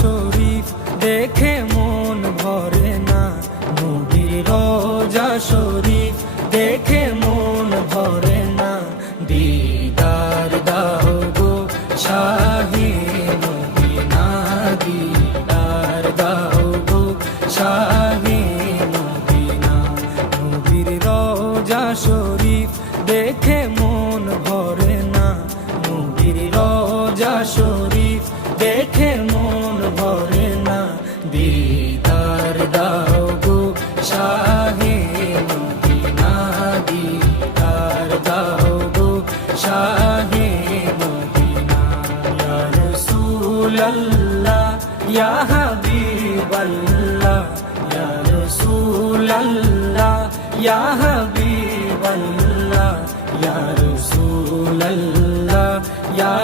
শরীফ দেখে মন ভরে না, নবীর রোজা শরীফ দেখে মন ভরে না। দিদার দাও গো শাহে মদিনা, দিদার দাও গো শাহে মদিনা। নবীর রোজা শরীফ দেখে মন ভরে না, নবীর রোজা শরীফ দেখে মন ভরে না। দিদার দাও গো শাহে মদিনা, দিদার দাও গো শাহে মদিনা। ইয়া রাসূলাল্লাহ ইয়া হাবিবাল্লাহ, ইয়া রাসূলাল্লাহ ইয়া হাবিবাল্লাহ, ইয়া রাসূলাল্লাহ ইয়া